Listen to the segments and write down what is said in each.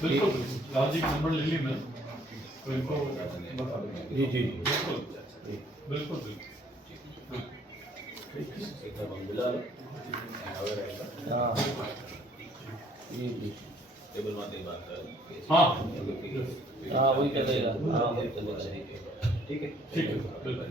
बिल्कुल राजी का नंबर ले ली मैं, तो इनको बता दूंगा। जी जी बिल्कुल बिल्कुल बिल्कुल। हाँ जी जी हाँ हाँ वही चलेगा, हाँ वही चलेगा। ठीक है ठीक है बिल्कुल।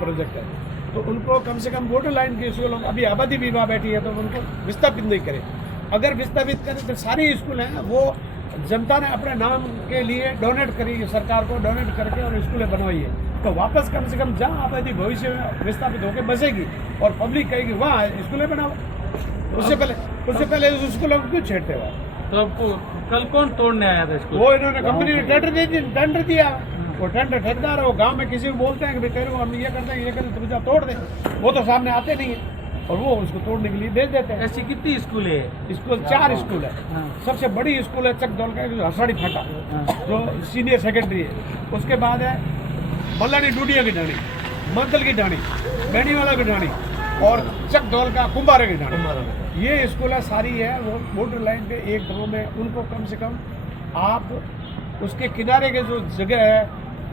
प्रोजेक्ट है तो उनको कम से कम बॉर्डर लाइन के स्कूल, अभी आबादी भी वहाँ बैठी है तो उनको विस्थापित नहीं करें। अगर विस्थापित करें तो सारी स्कूल हैं वो जनता ने अपने नाम के लिए डोनेट करी, सरकार को डोनेट करके और स्कूलें बनवाई है, तो वापस कम से कम जहाँ आबादी भविष्य में विस्थापित होकर बसेगी और पब्लिक कहेगी वहाँ स्कूलें बनाओ। उससे पहले उस स्कूलों को क्यों छेड़ते हुआ? तो कल कौन तोड़ने आया था इसको? वो इन्होंने कंपनी ने टेंडर दिया, वो टेंडर ठेकेदार है, वो गांव में किसी को बोलते हैं कि भाई तेरे को हम ये करते हैं ये करते, तुम जा तोड़ दे, वो तो सामने आते नहीं है और वो उसको तोड़ने के लिए भेज देते हैं। ऐसी कितनी स्कूल है? स्कूल 4 स्कूल है। हाँ। सबसे बड़ी स्कूल है चकदौल का हसाड़ी फाटा, जो सीनियर सेकेंडरी है। उसके बाद है मल्लानी डूडिया की ढाणी, मंदल की ढाणी, बेनीवाला की ढाणी और चकदौल का कुंभारे की ढाणी। ये स्कूल है सारी है वो बॉर्डर लाइन पे एक गाँव में। उनको कम से कम आप उसके किनारे के जो जगह है,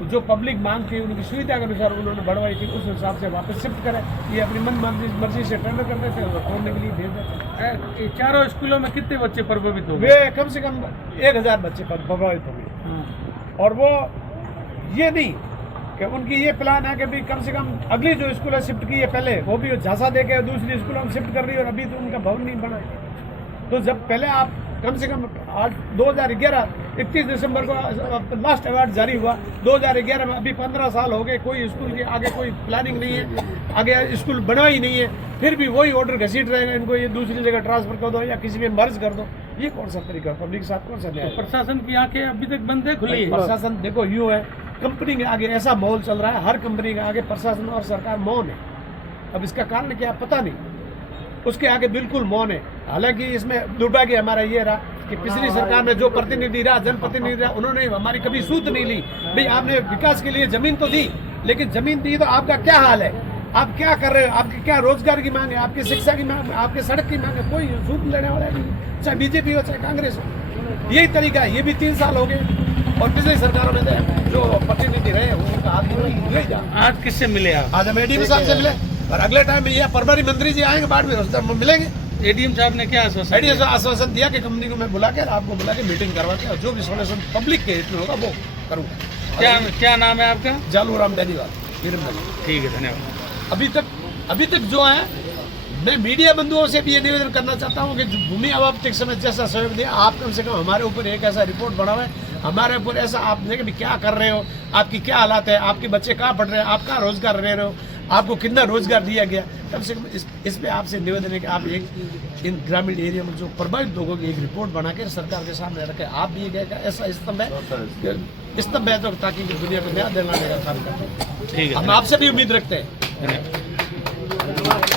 जो पब्लिक मांग थी उनकी सुविधा के अनुसार उन्होंने बढ़वाई थी, उस हिसाब से वापस शिफ्ट करें। ये अपनी मन मर्जी से टेंडर कर देते हैं और तोड़ने के लिए भेज देते हैं। चारों स्कूलों में कितने बच्चे प्रभावित हो गए? वे कम से कम 1000 बच्चे प्रभावित हो गए। और वो ये नहीं कि उनकी ये प्लान है कि भी कम से कम अगली जो स्कूल है शिफ्ट की है पहले, वो भी झांसा दे के दूसरी स्कूलों में शिफ्ट कर रही है और अभी तो उनका भवन नहीं बना है। तो जब पहले आप कम से कम 2011 31 दिसंबर को लास्ट अवार्ड जारी हुआ, 2011 में अभी 15 साल हो गए, कोई स्कूल के आगे कोई प्लानिंग नहीं है, आगे स्कूल बना ही नहीं है, फिर भी वही ऑर्डर घसीट रहेगा इनको ये दूसरी जगह ट्रांसफर कर दो या किसी में मर्ज कर दो। ये कौन सा तरीका, पब्लिक के साथ कौन सा न्याय? प्रशासन की आंखें अभी तक बंद है खुली है? प्रशासन देखो यूँ है, कंपनी के आगे ऐसा माहौल चल रहा है, हर कंपनी के आगे प्रशासन और सरकार मौन है। अब इसका कारण क्या पता नहीं, उसके आगे बिल्कुल मौन है। हालांकि इसमें दुर्भाग्य हमारा ये रहा कि पिछली सरकार में जो प्रतिनिधि रहा, जनप्रतिनिधि रहा, उन्होंने हमारी कभी सूत नहीं ली। भाई आपने विकास के लिए जमीन तो दी, लेकिन जमीन दी तो आपका क्या हाल है, आप क्या कर रहे हो, आपकी क्या रोजगार की मांग है, आपकी शिक्षा की मांग है, आपके सड़क की मांग है, कोई सूत लेने वाला नहीं, चाहे बीजेपी हो चाहे कांग्रेस हो। यही तरीका है, ये भी 3 साल हो गए और पिछली सरकारों में जो प्रतिनिधि रहे उनका हाथ जा। आज किससे मिले आप? आज हम एडीएम साहब से मिले और अगले टाइम में ये प्रभारी मंत्री जी आएंगे बाद में उस टाइम मिलेंगे। एडीएम साहब ने क्या आश्वासन? एडीएम साहब आश्वासन दिया कि कंपनी को मैं बुला के आपको बुला के मीटिंग करवा के और जो भी सोल्यूशन पब्लिक के हित में होगा वो करूँगा। क्या नाम है आपका? जालू राम बेनीवाल। ठीक है, धन्यवाद। अभी तक जो है, मैं मीडिया बंधुओं से भी ये निवेदन करना चाहता हूँ कि भूमि अवाप्तिक समय जैसा सहयोग दिया, आप कम से कम हमारे ऊपर एक ऐसा रिपोर्ट बनावे, हमारे ऊपर ऐसा आप देखें भी क्या कर रहे हो, आपकी क्या हालात है, आपके बच्चे कहाँ पढ़ रहे हैं, आप कहाँ रोजगार रह रहे हो, आपको कितना रोजगार दिया गया। कम से कम इस पे आपसे निवेदन है कि आप एक इन ग्रामीण एरिया में जो प्रभावित लोगों की एक रिपोर्ट बना के सरकार के सामने रखें। आप भी ये ऐसा स्तंभ है तो ताकि दुनिया को न्याय दिलाने का काम करें। ठीक है, हम आपसे भी उम्मीद रखते हैं। धन्यवाद।